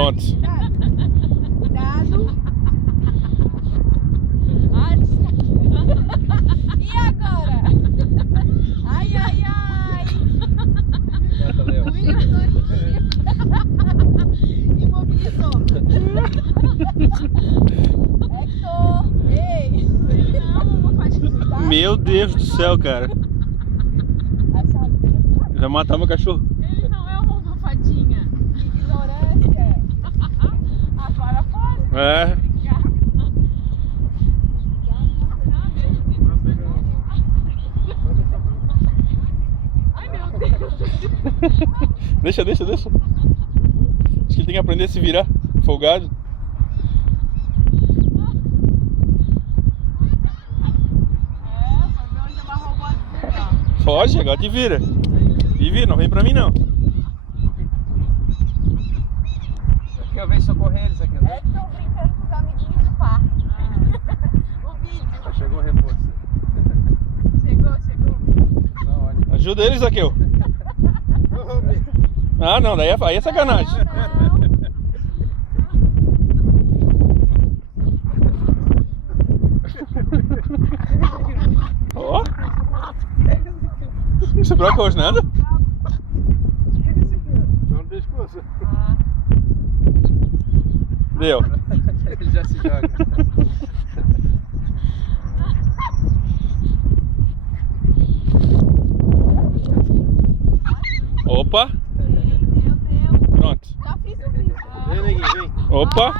Pronto. Cuidado. E agora? Ai, ai, ai. Imobilizou. Hector. Ei. Não faz cuidado. Meu Deus do céu, cara. Vai matar meu cachorro. Ele não é uma almofadinha. Que ignorância. Agora pode. É. Ai, meu Deus. Deixa. Acho que ele tem que aprender a se virar. Folgado. Foi ver onde ela roubou a tua. Foge, agora te vira. Te vira, não vem pra mim não. Aqui eu venho socorrer eles aqui. Hector brincando com os amiguinhos do parque. O vídeo. Já chegou o reforço. Chegou. Tá ótimo. Ajuda eles, Zaqueu. Ah, não, daí é sacanagem. Ó. Não sobrou coisa nada? Só no pescoço. Deu. Ele já se joga. Opa. Meu Deus. Pronto. Já fiz o vídeo. Vem, neguinho, vem. Opa.